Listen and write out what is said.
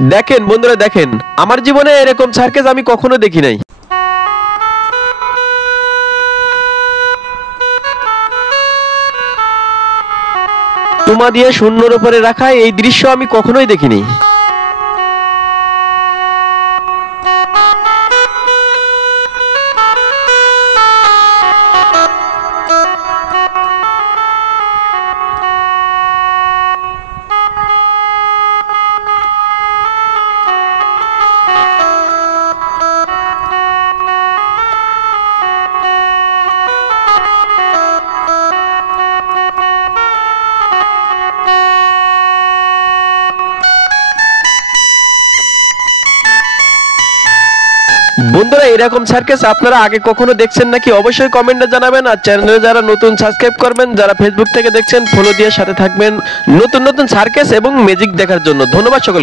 দেখেন বন্ধুরা, দেখেন আমার জীবনে এরকম সার্কাস আমি কখনো দেখি নাই। তোমা দিয়ে শূন্যর উপরে রাখা এই দৃশ্য আমি কখনোই দেখিনি। বন্ধুরা, এরকম সার্কাস আপনারা আগে কখনো দেখছেন নাকি অবশ্যই কমেন্টে জানাবেন। আর চ্যানেলে যারা নতুন সাবস্ক্রাইব করবেন, যারা ফেসবুক থেকে দেখছেন ফলো দিয়ে সাথে থাকবেন নতুন নতুন সার্কাস এবং ম্যাজিক দেখার জন্য। ধন্যবাদ সকল।